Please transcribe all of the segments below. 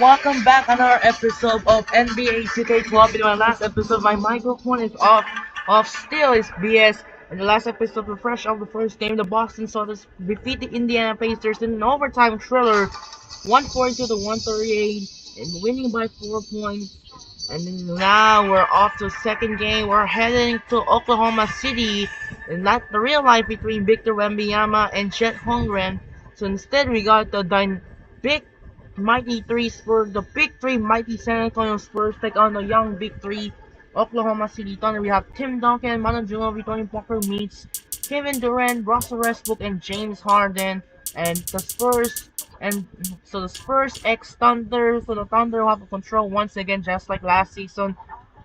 Welcome back another episode of NBA 2K12. In my last episode, my microphone is off still is BS. In the last episode, we're fresh off the first game. The Boston Celtics defeat the Indiana Pacers in an overtime thriller, 142 to 138, and winning by 4 points. And now we're off to the second game. We're heading to Oklahoma City, and not the real life between Victor Wembanyama and Chet Holmgren. So instead, we got the big mighty three Spurs, the big three mighty San Antonio Spurs take on the young big three Oklahoma City Thunder. We have Tim Duncan, Manu Ginobili, Tony Parker meets Kevin Durant, Russell Westbrook, and James Harden. And the Spurs, and so the Spurs X Thunder, so the Thunder will have control once again, just like last season.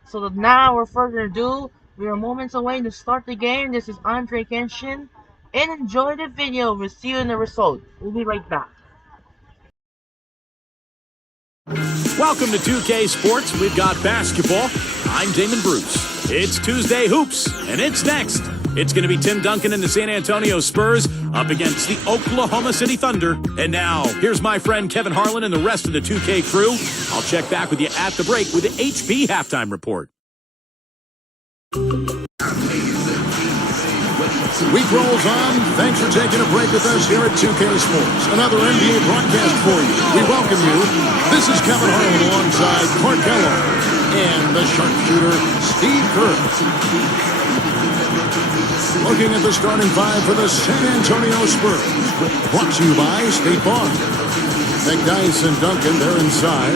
So that now, without further ado, we are moments away to start the game. This is Andre Kenshin, and enjoy the video. We'll see you in the result. We'll be right back. Welcome to 2K Sports. We've got basketball. I'm Damon Bruce. It's Tuesday Hoops, and it's next. It's going to be Tim Duncan and the San Antonio Spurs up against the Oklahoma City Thunder. And now, here's my friend Kevin Harlan and the rest of the 2K crew. I'll check back with you at the break with the HP Halftime Report. Week rolls on. Thanks for taking a break with us here at 2K Sports. Another NBA broadcast for you. We welcome you. This is Kevin Harlan alongside Clark Kellogg and the sharpshooter Steve Kerr. Looking at the starting five for the San Antonio Spurs. Brought to you by State Farm. McDyess and Duncan, they're inside.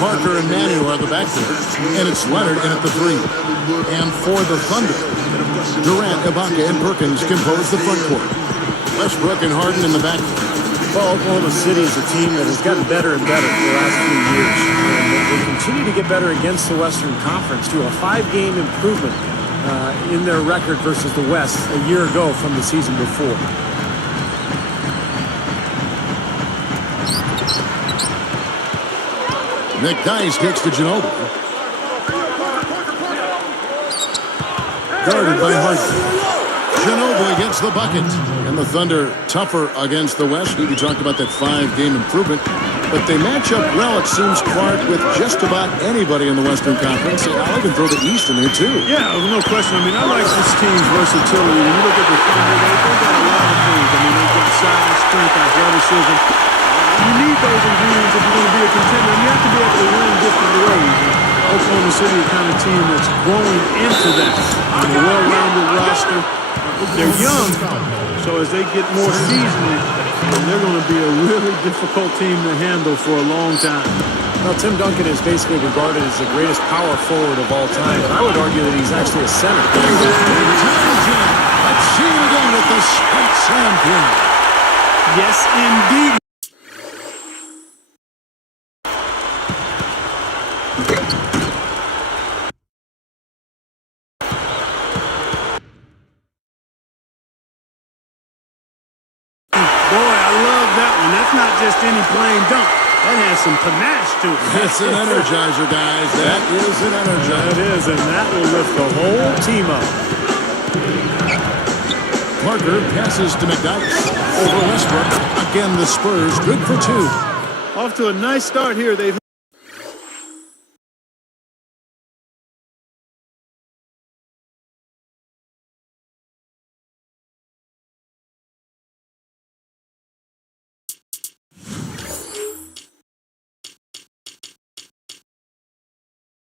Parker and Manu are the backcourt. And it's Leonard in at the three. And for the Thunder, Durant, Ibaka, and Perkins compose the front court. Westbrook and Harden in the backcourt. Well, Oklahoma City is a team that has gotten better and better for the last few years. And they continue to get better against the Western Conference to a 5-game improvement in their record versus the West a year ago from the season before. McDyess kicks to Ginobili. Guarded by Harden. Ginobili gets the bucket. And the Thunder tougher against the West. We talked about that 5-game improvement. But they match up well, it seems, Clark, with just about anybody in the Western Conference. I'll even throw the East in there, too. Yeah, no question. I mean, I like this team's versatility. When you look at the Thunder, they've got a lot of things. I mean, they've got size, strength, athleticism. You need those ingredients if you're going to be a contender. And you have to be able to win different ways. Oklahoma City is the kind of team that's growing into that. A well-rounded roster. They're young, so as they get more seasoned, they're going to be a really difficult team to handle for a long time. Well, Tim Duncan is basically regarded as the greatest power forward of all time, and I would argue that he's actually a center. Let's see it again with the Spike Slam pin. Yes, indeed. Not just any plain dunk. That has some panache to it. That's an energizer, guys. That is an energizer. That is, and that will lift the whole team up. Parker passes to McDyess. Over Westbrook. Again, the Spurs good for two. Off to a nice start here. They've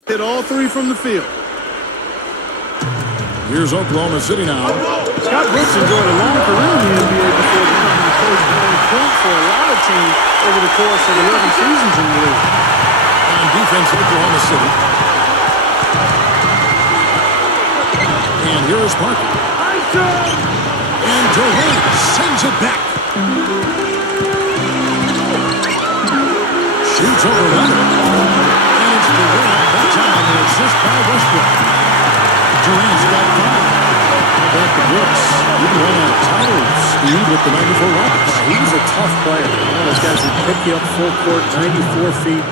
hit all three from the field. Here's Oklahoma City now. Scott Brooks enjoyed a long career in the NBA before becoming the first scoring point for a lot of teams over the course of 11 seasons in the league. On defense, Oklahoma City. And here is Parker. And Durant sends it back. Shoots over Leonard. Durant, that time, an assist by Westbrook. Durant's got 5. Back to Brooks. He ran out of title speed with the 94 Rockets. He's a tough player. One of those guys who pick you up full court, 94 feet,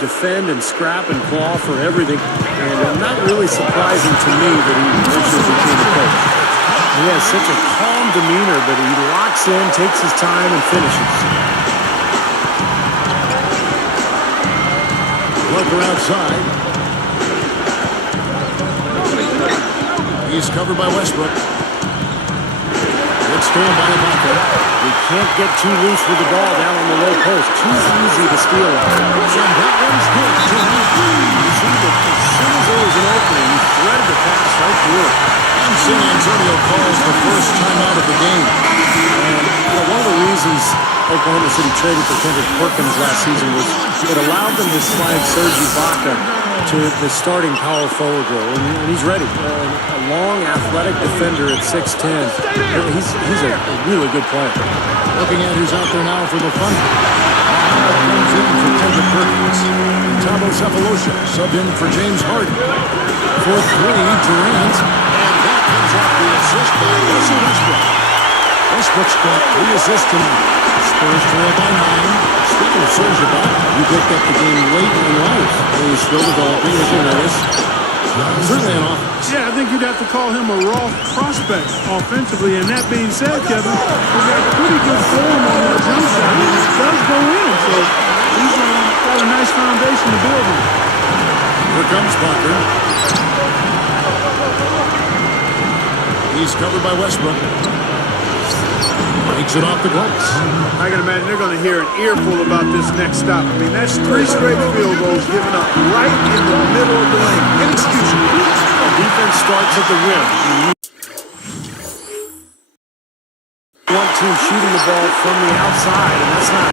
defend and scrap and claw for everything. And not really surprising to me that he eventually became a coach. He has such a calm demeanor, but he locks in, takes his time, and finishes. Parker outside. He's covered by Westbrook. Good stand by Ibaka. He can't get too loose with the ball down on the low post. Too easy to steal it. And that one's good. You see that as soon as there was an opening, he threaded the pass right through it. And San Antonio calls the first timeout of the game. And one of the reasons Oklahoma City traded for Kendrick Perkins last season was it allowed them to slide Serge Ibaka to the starting power forward role, and he's ready. A long, athletic defender at 6'10". He's a really good player. Looking at who's out there now for the Thunder. Comes in for Kendrick Perkins. And Thabo Sefolosha subbed in for James Harden. For three, Durant. And that comes off the assist by Russell Westbrook. Westbrook's got 3 assists tonight. Spurs trail by 9. Speaking of Serge Ibaka, you picked up the game late in life. He's still developing, as you notice. Certainly an offense. Yeah, I think you'd have to call him a raw prospect offensively. And that being said, Kevin, he's got pretty good form on that jump shot. And it does go in, so he's got a nice foundation to build on. Here comes Parker. He's covered by Westbrook. Takes it off the glass. I can imagine they're going to hear an earful about this next stop. I mean, that's 3 straight field goals given up right in the middle of the lane. Inexcusable. Defense starts at the rim. One team shooting the ball from the outside, and that's not.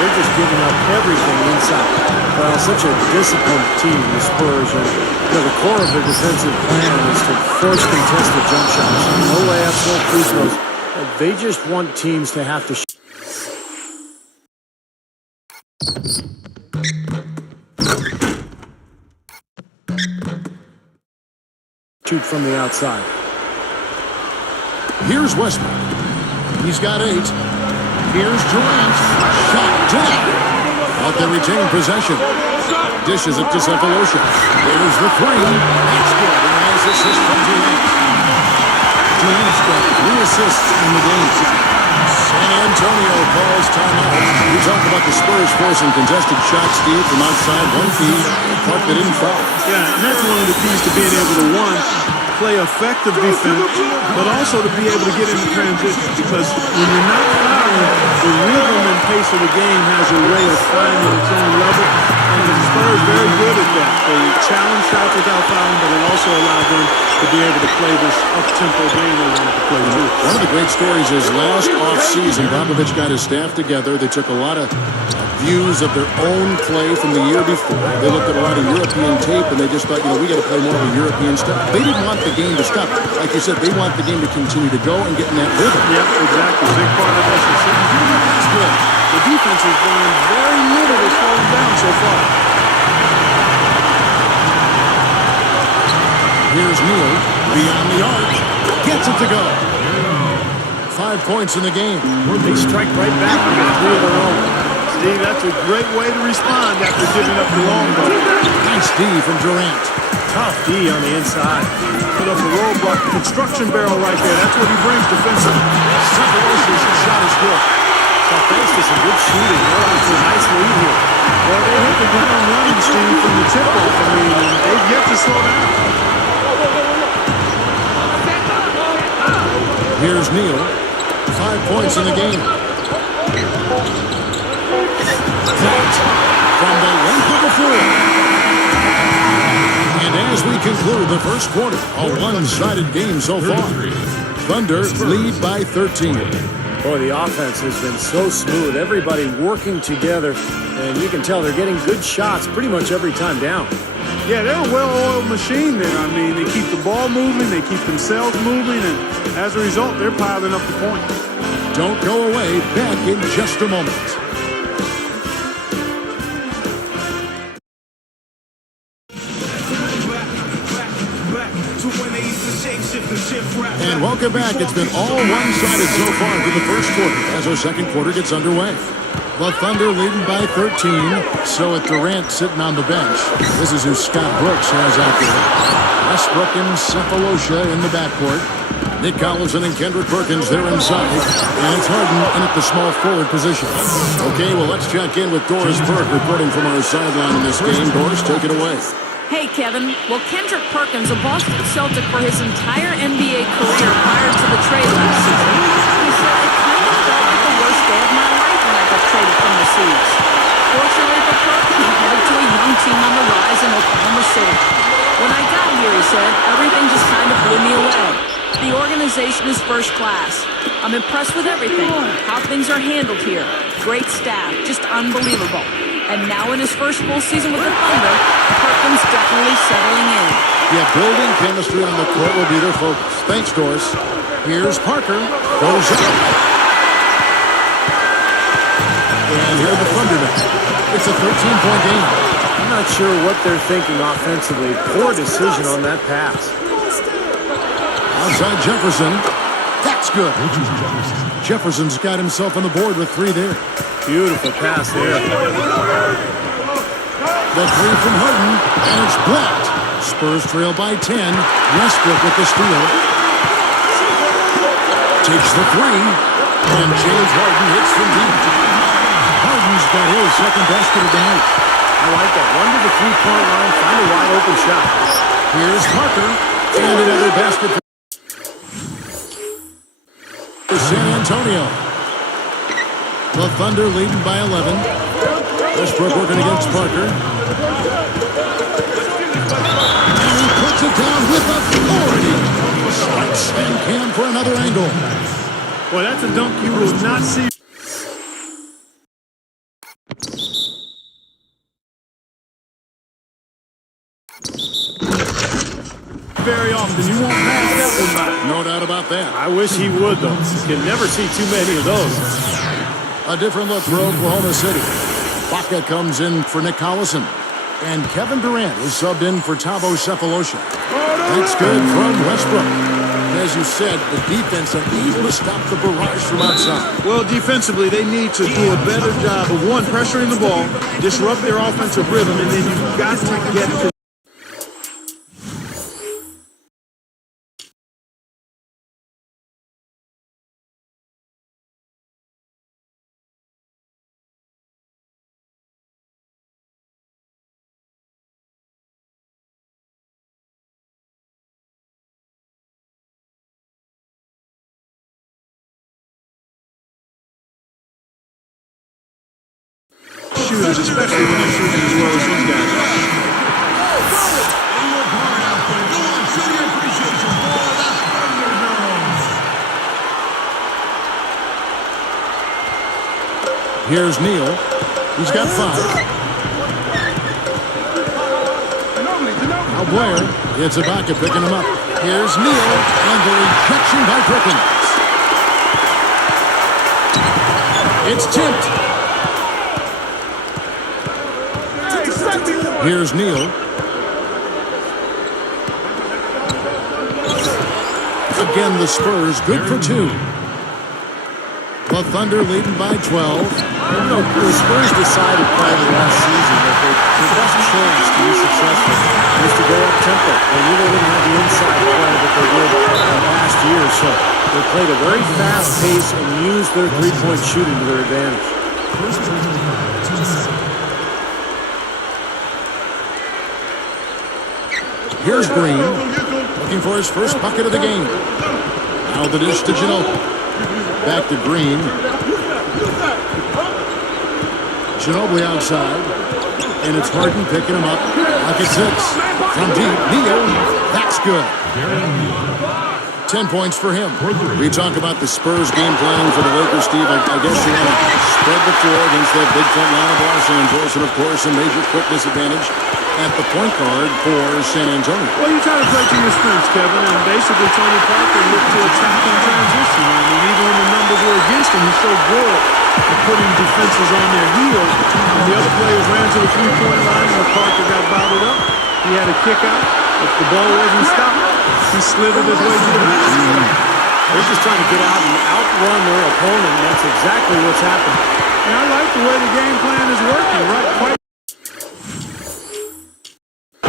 They're just giving up everything inside. Well, such a disciplined team, the Spurs. And the core of their defensive plan is to force contested jump shots. No layups, no free throws. They just want teams to have to shoot from the outside. Here's Westbrook. He's got 8. Here's Durant. Shot down. Out there retain possession. Dishes it to Sefolosha. There's the 3. That's good. And a nice assist from Durant. Durant's got 3 assists in the game. San Antonio calls timeout. We talked about the Spurs forcing contested shots, Steve, from outside. One key, Park that didn't foul. Yeah, and that's one of the keys to being able to, play effective defense, but also to be able to get into transition, because when you're not fouling, the rhythm and pace of the game has a way of finding its own level, and the Spurs very good at that. They challenge shots without fouling, but it also allowed them to be able to play this up-tempo game they wanted to play too. One of the great stories is last offseason, Popovich got his staff together. They took a lot of views of their own play from the year before. They looked at a lot of European tape, and they just thought, we got to play more of a European stuff. They didn't want the game to stop. Like you said, they want the game to continue to go and get in that rhythm. Yep, exactly. Big part of this is that's good. The defense has done very little to slow them down so far. Here's Neal beyond the arc. Gets it to go. 5 points in the game. They strike right back and get 3 of their own. Steve, that's a great way to respond after giving up the long ball. Nice D from Durant. Tough D on the inside. Put up the roadblock, construction barrel right there. That's what he brings defensively. Sefolosha's shot is good. Thanks to some good shooting. They're off to a nice lead here. Well, they hit the ground running, Steve, from the tip-off. I mean, they've yet to slow down. Here's Neal. 5 points in the game. That from the length of the floor. And as we conclude the first quarter, a one-sided game so far. Thunder lead by 13. Boy, the offense has been so smooth. Everybody working together, and you can tell they're getting good shots pretty much every time down. Yeah, they're a well-oiled machine there. I mean, they keep the ball moving, they keep themselves moving, and as a result, they're piling up the points. Don't go away. Back in just a moment. And welcome back. It's been all one-sided so far through the first quarter as our second quarter gets underway. The Thunder leading by 13. So with Durant sitting on the bench, this is who Scott Brooks has out there. Westbrook and Cephalosha in the backcourt. Nick Collison and Kendrick Perkins, they're inside. And it's Harden in at the small forward position. Okay, well, let's check in with Doris Burke reporting from our sideline in this game. Doris, take it away. Hey, Kevin. Well, Kendrick Perkins, a Boston Celtic for his entire NBA career prior to the trade last season, he said, it kind of felt like the worst day of my life when I got traded from the Seas. Fortunately for Perkins, he headed to a young team on the rise in Oklahoma City. When I got here, he said, everything just kind of blew me away. The organization is first class. I'm impressed with everything, how things are handled here. Great staff, just unbelievable. And now in his first full season with the Thunder, Perkins definitely settling in. Yeah, building chemistry on the court will be their focus. Thanks, Doris. Here's Parker. Goes up. And here are the Thunder now. It's a 13-point game. I'm not sure what they're thinking offensively. Poor decision on that pass. Outside Jefferson. That's good. Jefferson's got himself on the board with 3 there. Beautiful pass there. The 3 from Harden, and it's blocked. Spurs trail by 10. Westbrook with the steal. Takes the 3, and James Harden hits from deep. Harden's got his second basket of the night. I like that. Run to the three-point line, find a wide open shot. Here's Parker, and another basket for San Antonio. The Thunder leading by 11. Westbrook working against Parker. And he puts it down with authority. Strikes and Cam for another angle. Well, that's a dunk you will not see very often. You won't pass that one by. No doubt about that. I wish he would, though. You can never see too many of those. A different look for Oklahoma City. Baca comes in for Nick Collison. And Kevin Durant is subbed in for Thabo Cephalosha. That's good from Westbrook. As you said, the defense unable to stop the barrage from outside. Well, defensively, they need to do a better job of, one, pressuring the ball, disrupt their offensive rhythm, and then you've got to get to shooters, especially when they're shooting as well as these guys are. Here's Neal. He's got 5. Now Blair. It's Ibaka picking him up. Here's Neal. And the rejection by Perkins. It's tipped. Here's Neal. Again, the Spurs good for 2. The Thunder leading by 12. You know, the Spurs decided prior to last season that their best chance to be successful was to go up-tempo. They knew they didn't have the inside play that they did last year, so they played a very fast pace and used their three-point shooting to their advantage. Here's Green, looking for his first bucket of the game. Now the dish to Ginobili. Back to Green. Ginobili outside. And it's Harden picking him up. Pocket 6. From deep. Neal. That's good. 10 points for him. We talk about the Spurs game planning for the Lakers, Steve. I guess you want to spread the floor against that big front line of Los Angeles. And, of course, a major quickness advantage at the point guard for San Antonio. Well, you try to play to your strengths, Kevin, and basically Tony Parker looked to attack in transition. I mean, even when the numbers were against him, he's so good at putting defenses on their heels. And the other players ran to the three-point line, and Parker got bottled up. He had a kick out. If the ball wasn't stopped, he slithered his way to the basket. They're just trying to get out and outrun their opponent. That's exactly what's happening. And I like the way the game plan is working, right? Quite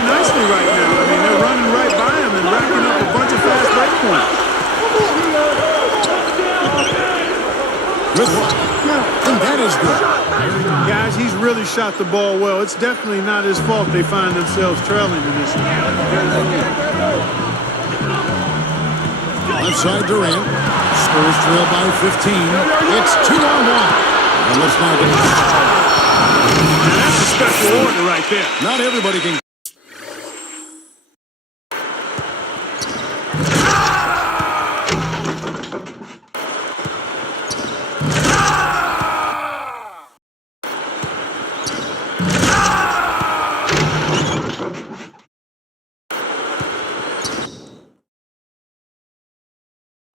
nicely right now. I mean, they're running right by him and racking up a bunch of fast break points. Good one. And that is good. Guys, he's really shot the ball well. It's definitely not his fault they find themselves trailing in this one. Left side Durant. Spurs trail by 15. It's 2-on-1. And let's now get it. And that's a special order right there. Not everybody can.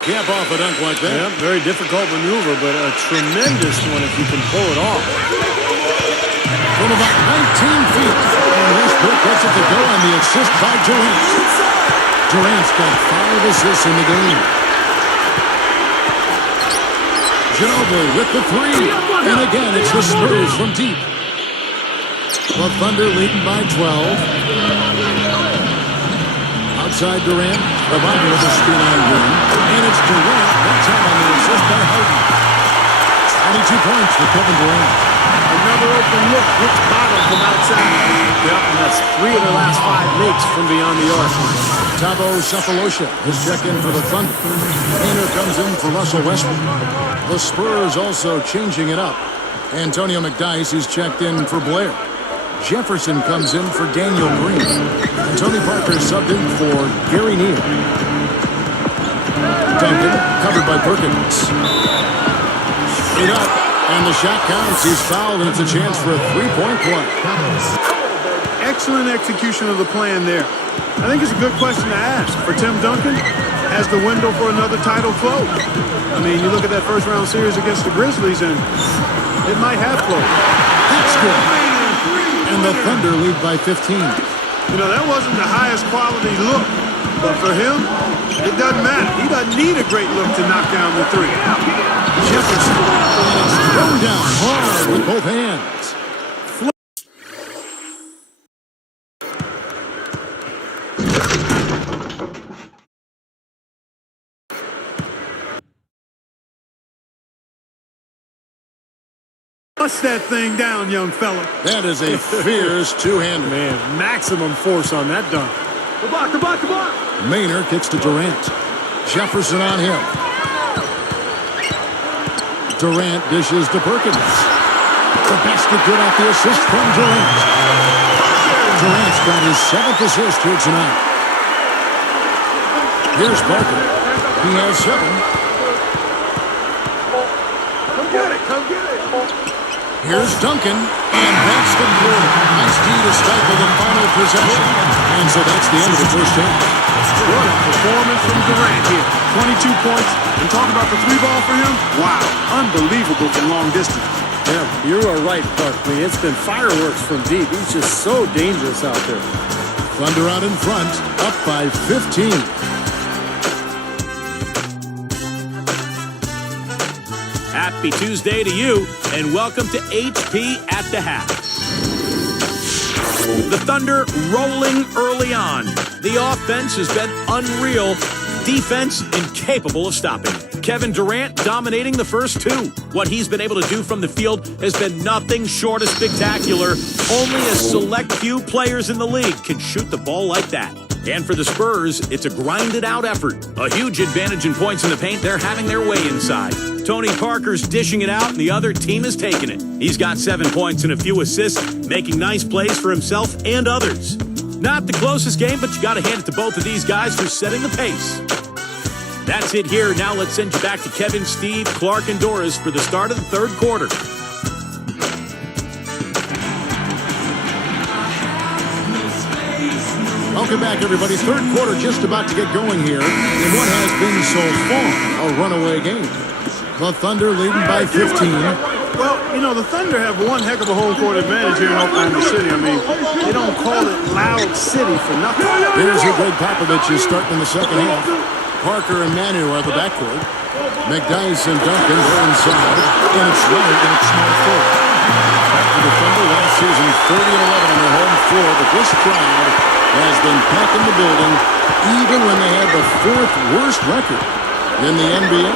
Camp off a dunk like that. Yeah, very difficult maneuver, but a tremendous one if you can pull it off. From about 19 feet. And Westbrook gets it to go on the assist by Durant. Durant's got 5 assists in the game. Ginobili with the 3. And again, it's the Spurs from deep. The Thunder leading by 12. Outside Durant, the bottom with a spin on win. And it's Durant, that time on the assist by Harden. 22 points for Kevin Durant. Another open look, hits bottom from outside. Yep, and that's 3 of their last 5 makes from beyond the arc. Thabo Sefolosha is checked in for the Thunder. Painter comes in for Russell Westbrook. The Spurs also changing it up. Antonio McDyess is checked in for Blair. Jefferson comes in for Daniel Green. And Tony Parker subbed in for Gary Neal. Duncan covered by Perkins. Straight up, and the shot counts. He's fouled, and it's a chance for a three-point play. Excellent execution of the plan there. I think it's a good question to ask for Tim Duncan. Has the window for another title closed? I mean, you look at that first-round series against the Grizzlies, and it might have closed. That's good. And the Thunder lead by 15. You know, that wasn't the highest quality look, but for him, it doesn't matter. He doesn't need a great look to knock down the three. Jefferson thrown down hard with both hands. Bust that thing down, young fella. That is a fierce two-hander. Man, maximum force on that dunk. Come on. Maynard kicks to Durant. Jefferson on him. Durant dishes to Perkins. The basket good off the assist from Durant. Durant's got his 7th assist here tonight. Here's Parker. He has 7. Come get it. Here's Duncan, and that's the quarter. Nice D to stifle the final possession. And so that's the end of the first half. What a performance from Durant here. 22 points. And talk about the 3-ball for him. Wow. Unbelievable from long distance. Yeah, you are right, Barkley. It's been fireworks from deep. He's just so dangerous out there. Thunder out in front, up by 15. Happy Tuesday to you, and welcome to HP at the Hat. The Thunder rolling early on. The offense has been unreal. Defense incapable of stopping it. Kevin Durant dominating the first 2. What he's been able to do from the field has been nothing short of spectacular. Only a select few players in the league can shoot the ball like that. And for the Spurs, it's a grinded-out effort. A huge advantage in points in the paint. They're having their way inside. Tony Parker's dishing it out, and the other team is taking it. He's got 7 points and a few assists, making nice plays for himself and others. Not the closest game, but you got to hand it to both of these guys for setting the pace. That's it here. Now let's send you back to Kevin, Steve, Clark, and Doris for the start of the third quarter. Welcome back, everybody. Third quarter just about to get going here in what has been so far a runaway game. The Thunder leading by 15. Well, you know, the Thunder have one heck of a home court advantage here in Oklahoma City. I mean, they don't call it Loud City for nothing. Here's who Greg Popovich is starting in the second half. Parker and Manu are the backcourt. McDyess and Duncan are inside. And it's Leonard and it's small forward. The Thunder last season 30-11 on their home floor, but this crowd has been packing the building even when they had the 4th worst record in the NBA.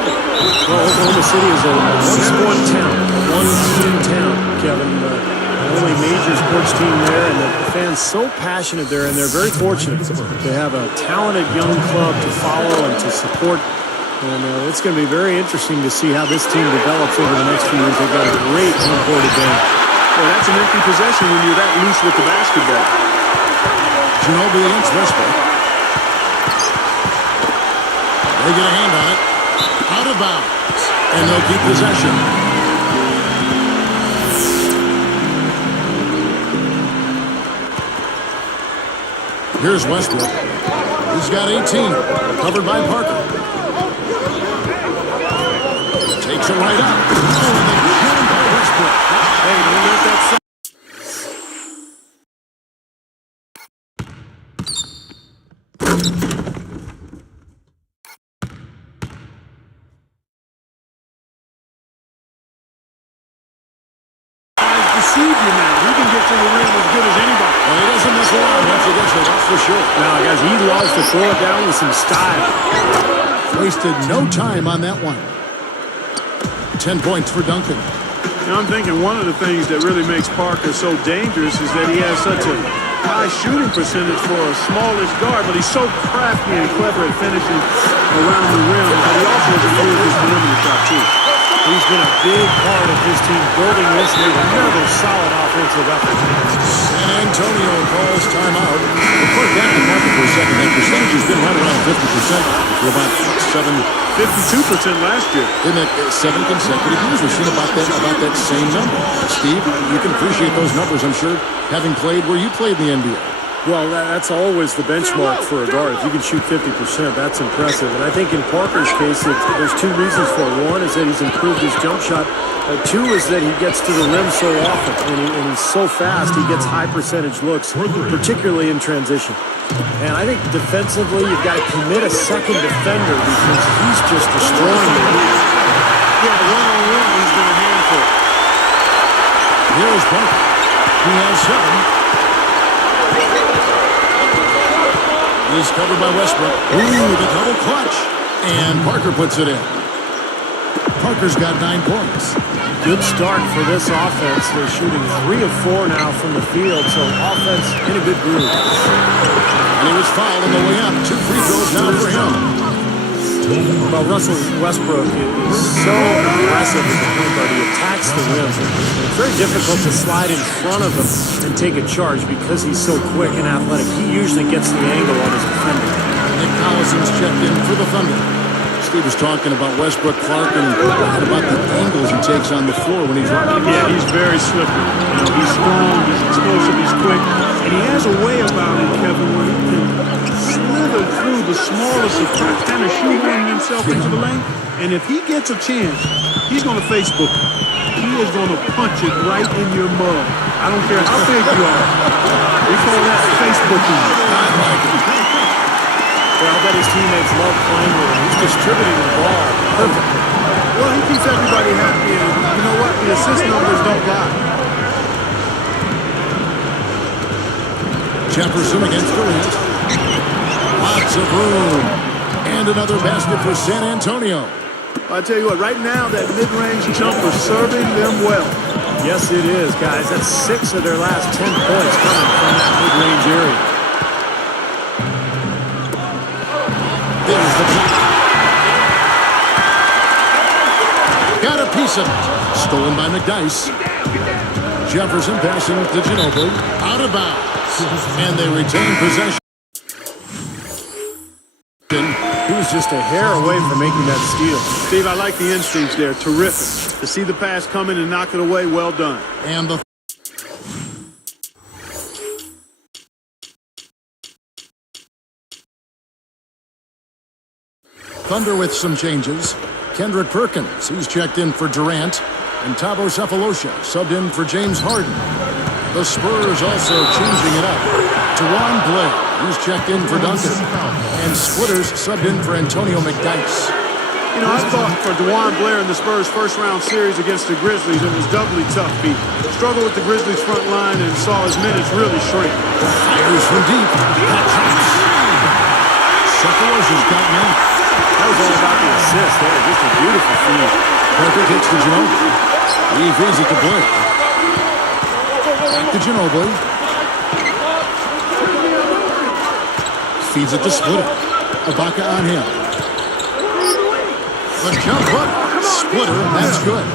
Well, Oklahoma City is a one-sport town, one-team town, Kevin. The only major sports team there, and the fans so passionate there, and they're very fortunate to have a talented young club to follow and to support. And it's going to be very interesting to see how this team develops over the next few years. They've got a great home court advantage. Well, that's an empty possession when you're that loose with the basketball. Ginobili against Westbrook. They get a hand on it. Out of bounds. And they'll keep possession. Here's Westbrook. He's got 18. Covered by Parker. Takes it right up. Oh, and they get him by Westbrook. Hey, don't let that sound. Deceive you now. He can get to the rim as good as anybody. Well, he doesn't mess around once he gets it, that's for sure. Now, guys, he loves to throw it down with some style. Wasted no time on that one. 10 points for Duncan. You know, I'm thinking one of the things that really makes Parker so dangerous is that he has such a high shooting percentage for a smallish guard, but he's so crafty and clever at finishing around the rim, but he also has improved his perimeter shot, too. He's been a big part of his team building this league. Another solid offensive effort. San Antonio calls timeout. We'll put back to Parker for a second. That percentage has been right around 50% for about 52% last year. In that 7 consecutive years. We've seen about that same number. Steve, you can appreciate those numbers, I'm sure, having played where you played in the NBA. Well, that's always the benchmark for a guard. If you can shoot 50%, that's impressive. And I think in Parker's case, there's 2 reasons for it. One is that he's improved his jump shot. 2 is that he gets to the rim so often, and he's so fast, he gets high percentage looks, particularly in transition. And I think defensively, you've got to commit a second defender because he's just destroying you. Yeah, one-on-one, he's been a handful. Here is Parker. He has 7. He's covered by Westbrook. Ooh, the double clutch. And Parker puts it in. Parker's got 9 points. Good start for this offense. They're shooting 3 of 4 now from the field, so offense in a good groove. And he was fouled on the way up. 2 free throws now for him. Well, Russell Westbrook is so aggressive with the point guard. He attacks the rim. It's very difficult to slide in front of him and take a charge because he's so quick and athletic. He usually gets the angle on his defender. Nick Collison's checked in for the Thunder. Steve was talking about Westbrook, Clark, and about the angles he takes on the floor when he's running. Yeah, he's very slippery. You know, he's strong, he's explosive, he's quick, and he has a way about him, Kevin, where he can slither through the smallest of cracks, kind of shoehorning himself into the lane. And if he gets a chance, he's going to Facebook it. He is going to punch it right in your mug. I don't care how big you are. We call that Facebooking. I like it. Well, I bet his teammates love playing with him. He's distributing the ball perfectly. Well, he keeps everybody happy, and you know what? The assist numbers don't lie. Jefferson against Durant. Lots of room. And another basket for San Antonio. I tell you what, right now, that mid-range jumper serving them well. Yes, it is, guys. That's 6 of their last 10 points coming from that mid-range area. of it. Stolen by McDyess. Jefferson passing to Ginobili. Out of bounds. And they retain possession. He was just a hair away from making that steal. Steve, I like the instincts there. Terrific. To see the pass come in and knock it away, well done. And the Thunder with some changes. Kendrick Perkins, he's checked in for Durant. And Thabo Cephalosha subbed in for James Harden. The Spurs also changing it up. Dewan Blair, he's checked in for Duncan. And Splitters subbed in for Antonio McDyess. You know, I thought for Dewan Blair in the Spurs' first-round series against the Grizzlies, it was doubly tough. He struggled with the Grizzlies' front line and saw his minutes really shrink. Fires from deep. That drops. Cephalosha's got none. That was all about the assist there. Just a beautiful feed. Parker kicks to Ginobili. He feeds it to Blair. Back to Ginobili. Feeds it to Splitter. Ibaka on him. The jump hook. Splitter, that's good.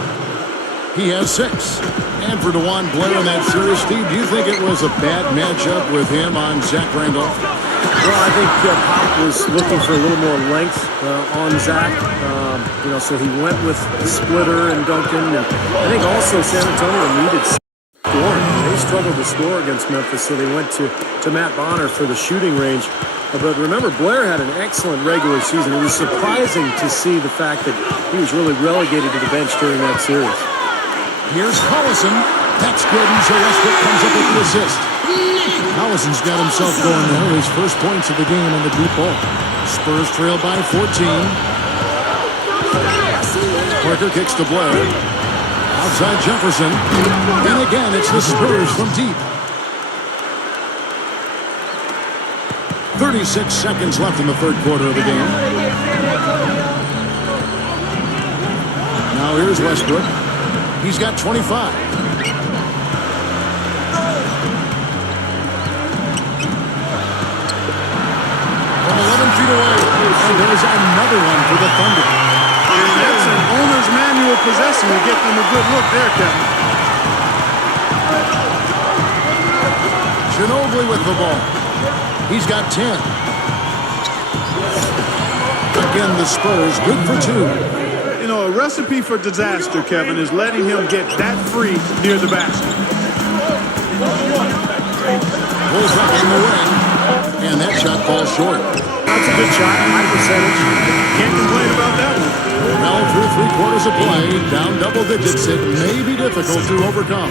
He has 6. And for Dewan Blair in that series, Steve, do you think it was a bad matchup with him on Zach Randolph? Well, I think Pop was looking for a little more length on Zach. So he went with Splitter and Duncan. And I think also San Antonio needed scoring. They struggled to score against Memphis, so they went to Matt Bonner for the shooting range. But remember, Blair had an excellent regular season. It was surprising to see the fact that he was really relegated to the bench during that series. Here's Collison. That's good, and so Westbrook comes up with the assist. Collison's got himself going there. His first points of the game on the deep ball. Spurs trail by 14. Parker kicks to Blair. Outside Jefferson. And again, it's the Spurs from deep. 36 seconds left in the third quarter of the game. Now here's Westbrook. He's got 25. From 11 feet away. And there's another one for the Thunder. And that's an owner's manual possession to get them a good look there, Kevin. Ginobili with the ball. He's got 10. Again, the Spurs good for 2. You know, a recipe for disaster, Kevin, is letting him get that free near the basket. Pulls up in the wing, and that shot falls short. That's a good shot, high percentage. Can't complain about that one. Well, through 3 quarters of play, down double digits, it may be difficult to overcome.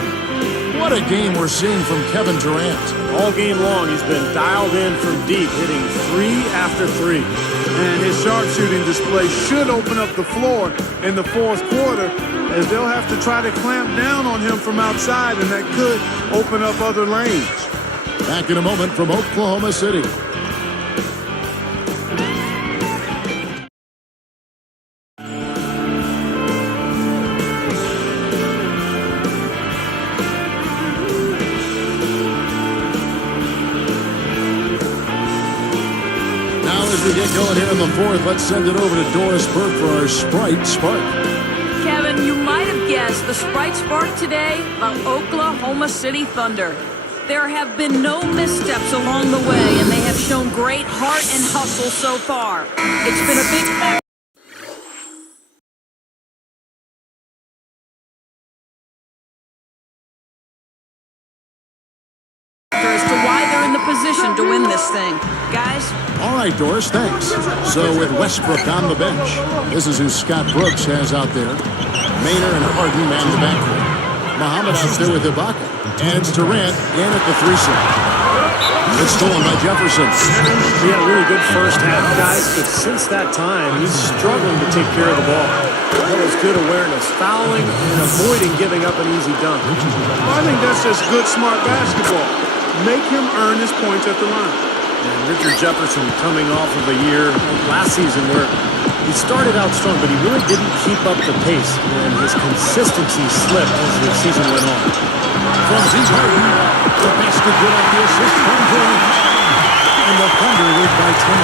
What a game we're seeing from Kevin Durant. All game long, he's been dialed in from deep, hitting 3 after 3. And his sharpshooting display should open up the floor in the fourth quarter, as they'll have to try to clamp down on him from outside, and that could open up other lanes. Back in a moment from Oklahoma City. We get going here in the fourth. Let's send it over to Doris Burke for our Sprite Spark. Kevin, you might have guessed the Sprite Spark today, the Oklahoma City Thunder. There have been no missteps along the way, and they have shown great heart and hustle so far. It's been a big factor as to why they're in the position to win this thing. Guys? All right, Doris, thanks. So with Westbrook on the bench, this is who Scott Brooks has out there. Maynard and Harden man the backcourt. Muhammad out there with Ibaka. And it's Durant in at the 3 slot. It's stolen by Jefferson. He had a really good first half, guys, but since that time, he's struggling to take care of the ball. That was good awareness, fouling and avoiding giving up an easy dunk. I think that's just good, smart basketball. Make him earn his points at the line. And Richard Jefferson coming off of a year last season where he started out strong, but he really didn't keep up the pace, and his consistency slipped as the season went on. From deep Harden, the basket good off the assist from Durant. And the Thunder lead by 10.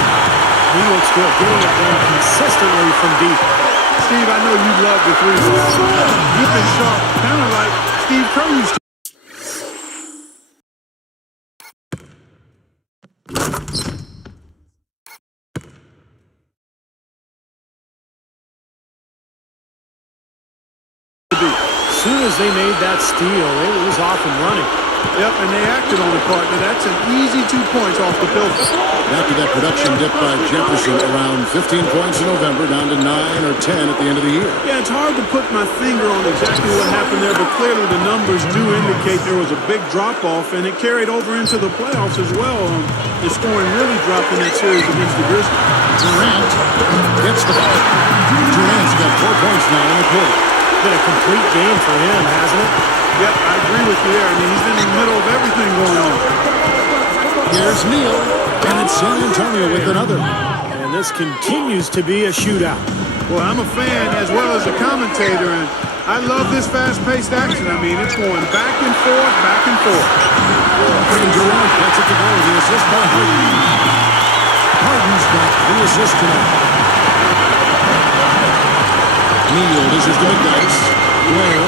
He looks good, getting it done consistently from deep. Steve, I know you love the three ball. You've been sharp, kind of like Steve Kerr used to. As soon as they made that steal, it was off and running. Yep, and they acted on it, partner. That's an easy 2 points off the building. After that production dip by Jefferson, around 15 points in November, down to 9 or 10 at the end of the year. Yeah, it's hard to put my finger on exactly what happened there, but clearly the numbers do indicate there was a big drop-off, and it carried over into the playoffs as well. The scoring really dropped in that series against the Grizzlies. Durant gets the ball. Durant's got 4 points now in the quarter. Been a complete game for him, hasn't it? Yep, I agree with you there. I mean, he's in the middle of everything going on. Here's Neal, and it's San Antonio with another. And this continues to be a shootout. Well, I'm a fan as well as a commentator, and I love this fast-paced action. I mean, it's going back and forth, back and forth. And Durant gets it to go. The assist by Harden. Harden's got 3 assists tonight. Neal dishes to McDyess. Blair.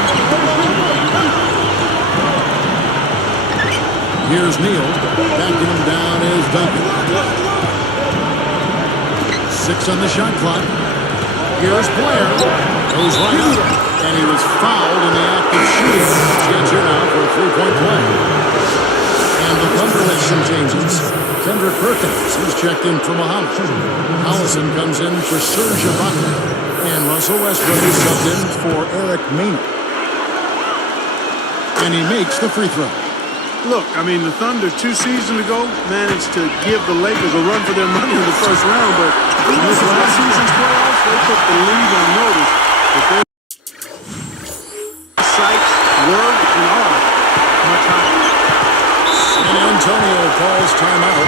Here's Neal. Backing him down is Duncan. 6 on the shot clock. Here's Blair. Goes right up. And he was fouled in the act of shooting. Chance here now for a 3-point play. And the Thunder makes some changes. Kendrick Perkins is checked in for Muhammad. Allison comes in for Serge Ibaka. And Russell Westbrook is subbed in for Eric Maynard. And he makes the free throw. Look, I mean, the Thunder 2 seasons ago managed to give the Lakers a run for their money in the first round, but in this last season's playoffs, they put the league on notice that their sights were and are much higher. San Antonio calls timeout.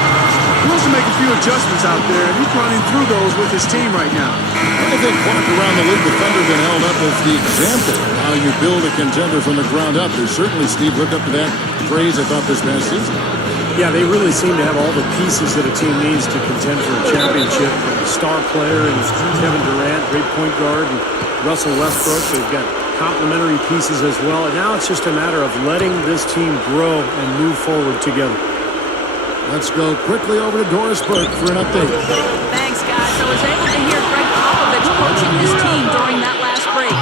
He wants to make a few adjustments out there, and he's running through those with his team right now. I think walk around the league, the Thunder have been held up as the example of how you build a contender from the ground up. There's certainly, Steve, lived up to that phrase, I thought, this past season. Yeah, they really seem to have all the pieces that a team needs to contend for a championship. A star player and Kevin Durant, great point guard, and Russell Westbrook. They've got complementary pieces as well. And now it's just a matter of letting this team grow and move forward together. Let's go quickly over to Doris Burke for an update. Thanks, guys. I was able to hear Greg Popovich coaching his team during that last break.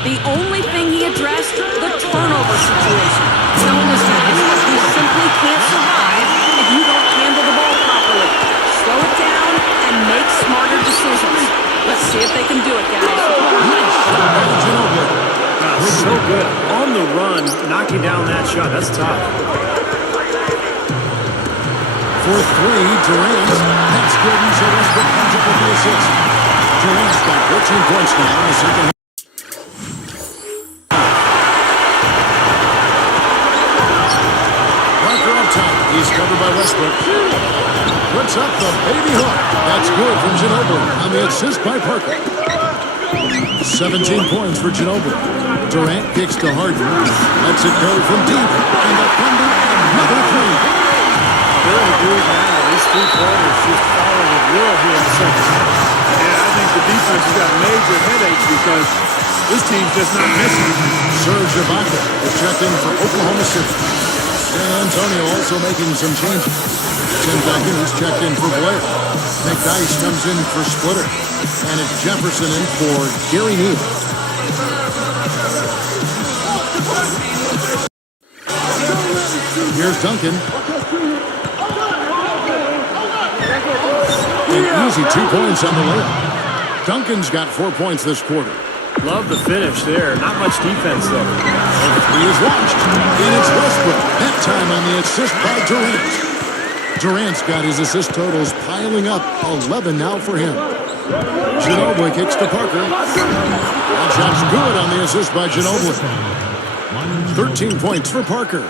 The only thing he addressed, the turnover situation. Telling his guys, you simply can't survive if you don't handle the ball properly. Slow it down and make smarter decisions. Let's see if they can do it, guys. Wow, so good. On the run, knocking down that shot. That's tough. For 3, Durant. That's good, and so Westbrook comes up with the assist. Durant's got 14 points now in the second half. Parker up top. He's covered by Westbrook. Puts up the baby hook. That's good from Ginobili on the assist by Parker. 17 points for Ginobili. Durant kicks to Harden. Lets it go from deep. And the Thunder another 3. Really good now. These 3 quarters just following the drill here in the second half. Yeah, I think the defense has got major headaches because this team's just not missing. Serge Ibaka is checked in for Oklahoma City. San Antonio also making some changes. Tim Duncan is checked in for Blair. McDyess comes in for Splitter. And it's Jefferson in for Gary Neal. Here's Duncan. An easy 2 points on the layup. Duncan's got 4 points this quarter. Love the finish there. Not much defense, though. And the 3 is launched. And it's Westbrook. That time on the assist by Durant. Durant's got his assist totals piling up. 11 now for him. Ginobili kicks to Parker. That shot's good on the assist by Ginobili. 13 points for Parker.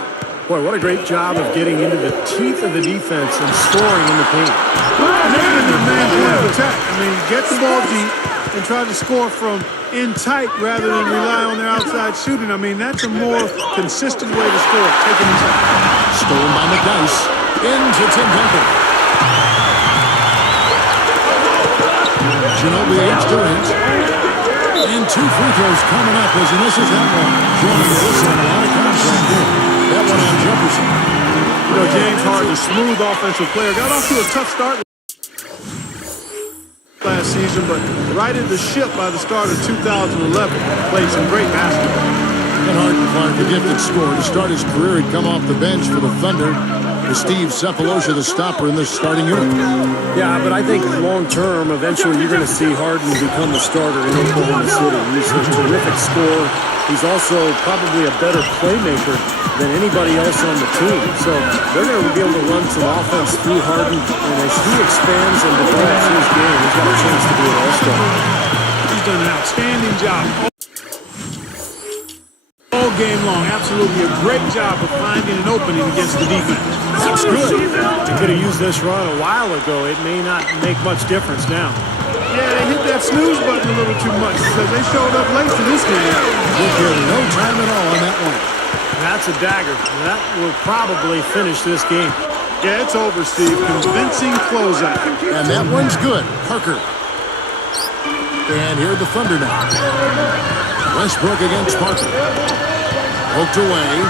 Boy, what a great job of getting into the teeth of the defense and scoring in the paint. And they're in their main point of attack. I mean, get the ball deep and try to score from in tight rather than rely on their outside shooting. I mean, that's a more consistent way to score. Take it inside. Stolen by McDyess. Into Tim Duncan. Ginobili against Durant. And 2 free throws coming up as he misses that one. Joining this on a lot of contact there. That one on Jefferson. You know, James Harden, a smooth offensive player, got off to a tough start last season, but righted the ship by the start of 2011. Played some great basketball. And Harden, Clark, a gifted scorer. To start his career, he'd come off the bench for the Thunder. With Steve Cephalosha, the stopper in the starting unit. Yeah, but I think long-term, eventually you're going to see Harden become the starter in Oklahoma City. He's a terrific scorer. He's also probably a better playmaker than anybody else on the team. So they're going to be able to run some offense through Harden. And as he expands and develops his game, he's got a chance to be an all-star. He's done an outstanding job all game long. Absolutely a great job of finding an opening against the defense. That's good. They could have used this run a while ago. It may not make much difference now. Yeah, they hit that snooze button a little too much because they showed up late to this game. We'll hear no time at all on that one. That's a dagger. That will probably finish this game. Yeah, it's over, Steve. Convincing closeout. And that one's good. Parker. And here are the Thunder now. Westbrook against Parker. Poked away.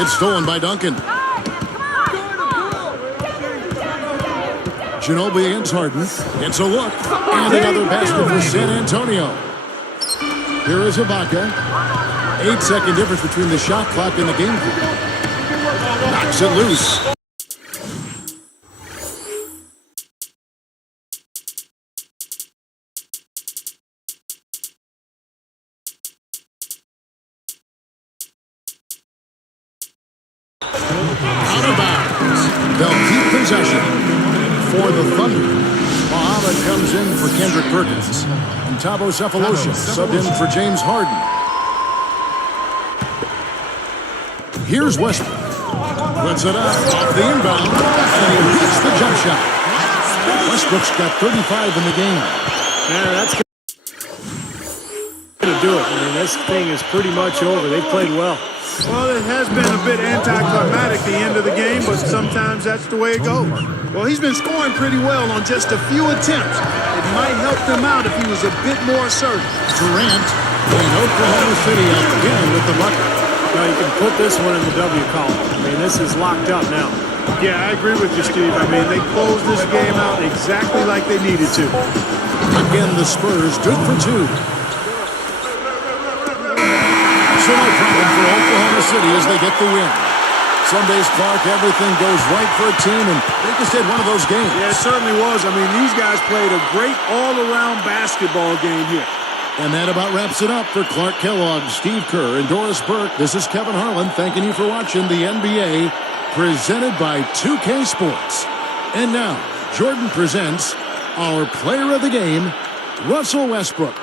It's stolen by Duncan. Ginobili against Harden. It's a look. And another basket for San Antonio. Here is Ibaka. 8-second difference between the shot clock and the game clock. Knocks it loose. Out of bounds. They'll keep possession for the Thunder. Muhammad comes in for Kendrick Perkins. And Thabo Cephalosha subbed in for James Harden. Here's Westbrook. Puts it up off the inbound. And he hits the jump shot. Westbrook's got 35 in the game. Yeah, that's going to do it. I mean, this thing is pretty much over. They played well. Well, it has been a bit anticlimactic the end of the game, but sometimes that's the way it goes. Well, he's been scoring pretty well on just a few attempts. It might help him out if he was a bit more assertive. Durant in Oklahoma City again with the bucket. Now you can put this one in the W column. I mean, this is locked up now. Yeah, I agree with you, Steve. I mean, they closed this game out exactly like they needed to. Again, the Spurs good for 2. So no problem for Oklahoma City as they get the win. Some days, Clark, everything goes right for a team, and they just had one of those games. Yeah, it certainly was. I mean, these guys played a great all-around basketball game here. And that about wraps it up for Clark Kellogg, Steve Kerr, and Doris Burke. This is Kevin Harlan thanking you for watching the NBA presented by 2K Sports. And now, Jordan presents our player of the game, Russell Westbrook.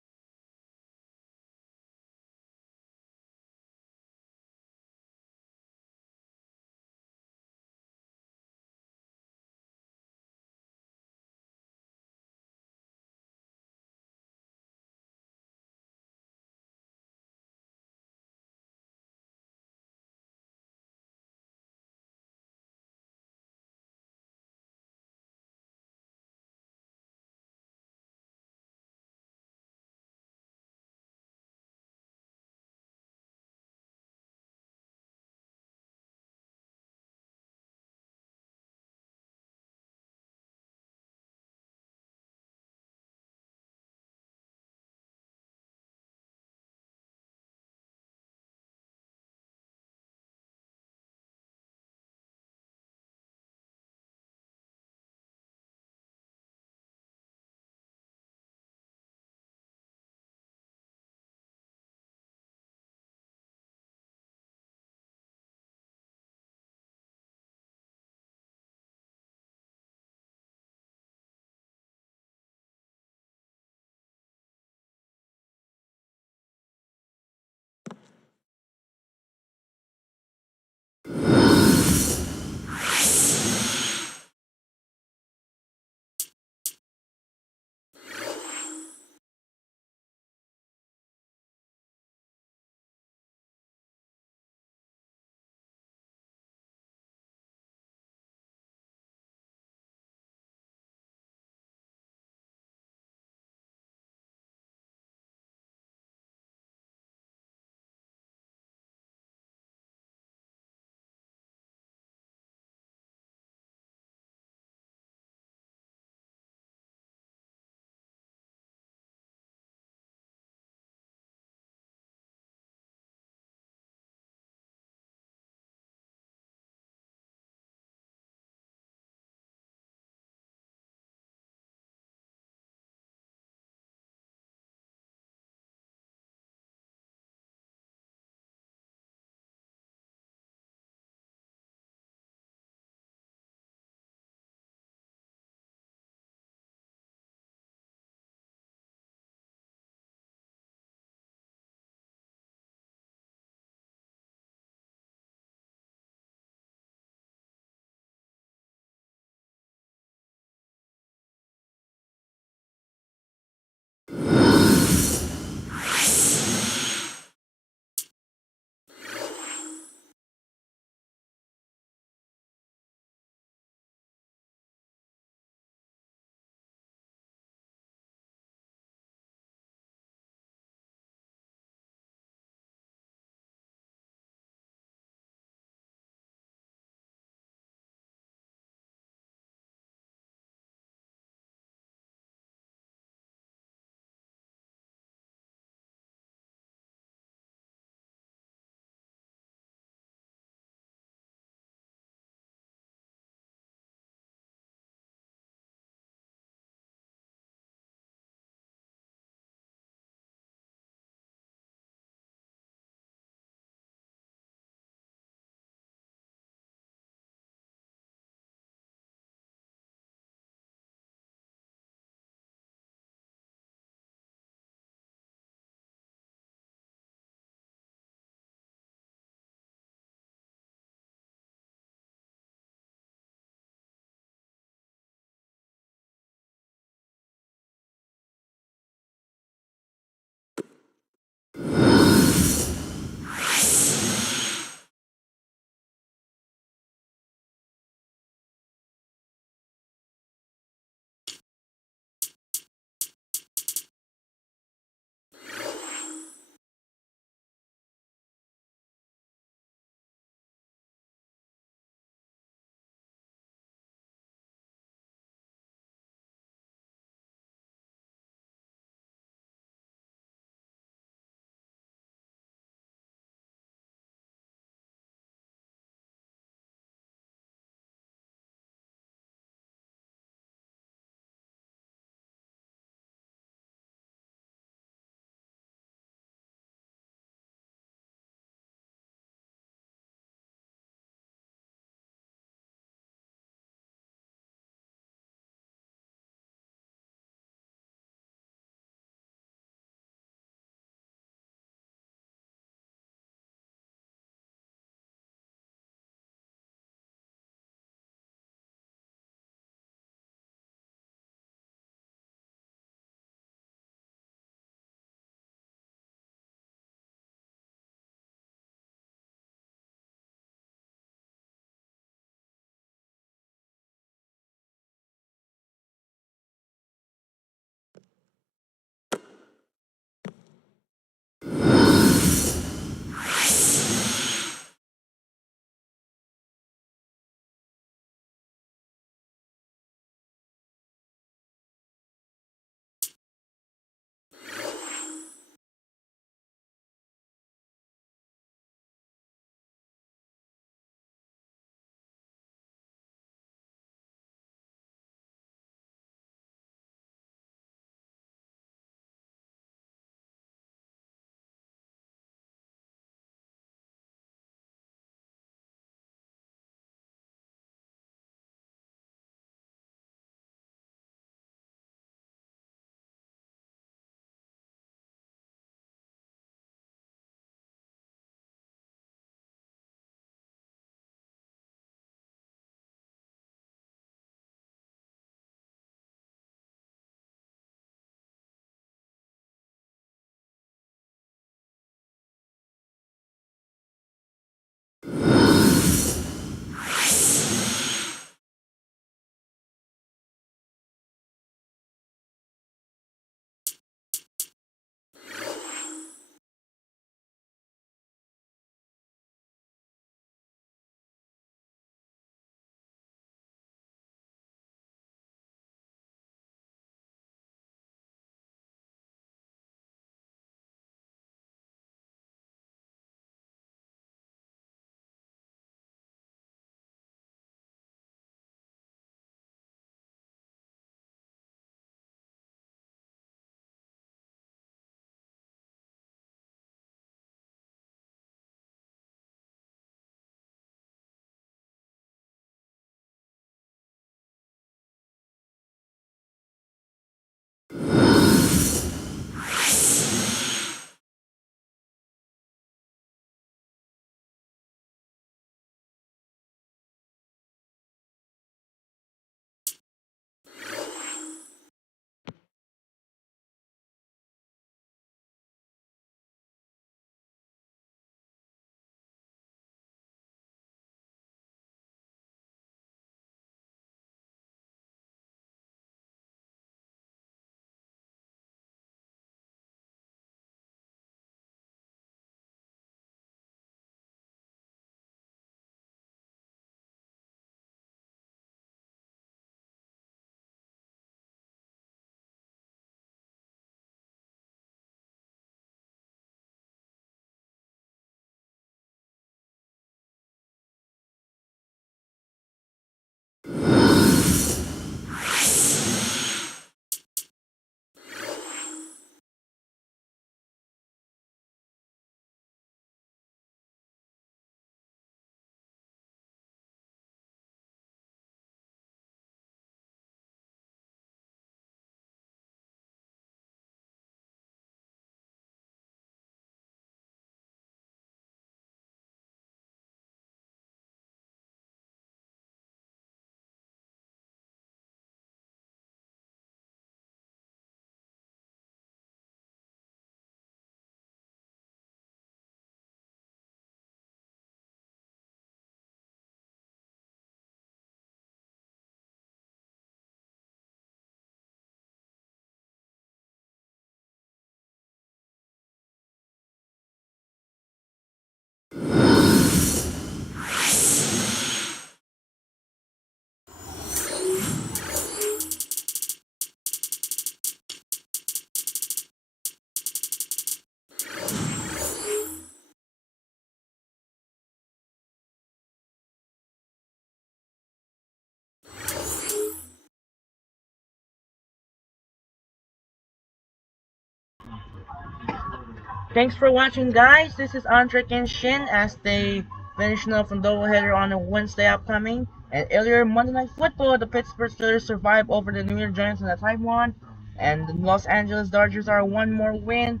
Thanks for watching, guys. This is Andre and Shin as they finish off a doubleheader on a Wednesday upcoming. And earlier Monday Night Football, the Pittsburgh Steelers survived over the New York Giants in the time one, and the Los Angeles Dodgers are one more win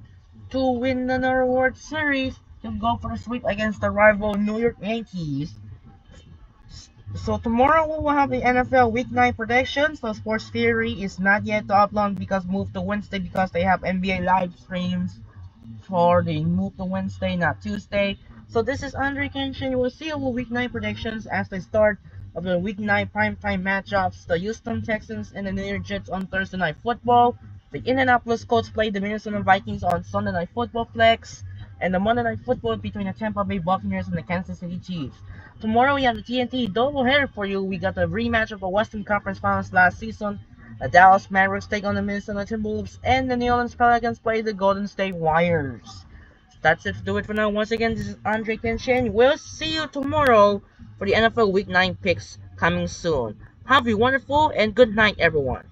to win the World Series to go for the sweep against the rival New York Yankees. So tomorrow we will have the NFL Week 9 predictions. So Sports Theory is not yet uploaded because moved to Wednesday because they have NBA live streams for the move to Wednesday, not Tuesday. So this is Andre Kenshin. We'll see our Week 9 predictions as the start of the Week 9 primetime matchups. The Houston Texans and the New York Jets on Thursday Night Football. The Indianapolis Colts play the Minnesota Vikings on Sunday Night Football Flex. And the Monday Night Football between the Tampa Bay Buccaneers and the Kansas City Chiefs. Tomorrow we have the TNT doubleheader for you. We got the rematch of the Western Conference Finals last season. The Dallas Mavericks take on the Minnesota Timberwolves, and the New Orleans Pelicans play the Golden State Warriors. That's it to do it for now. Once again, this is Andre Kenshin. We'll see you tomorrow for the NFL Week 9 picks coming soon. Have a wonderful and good night, everyone.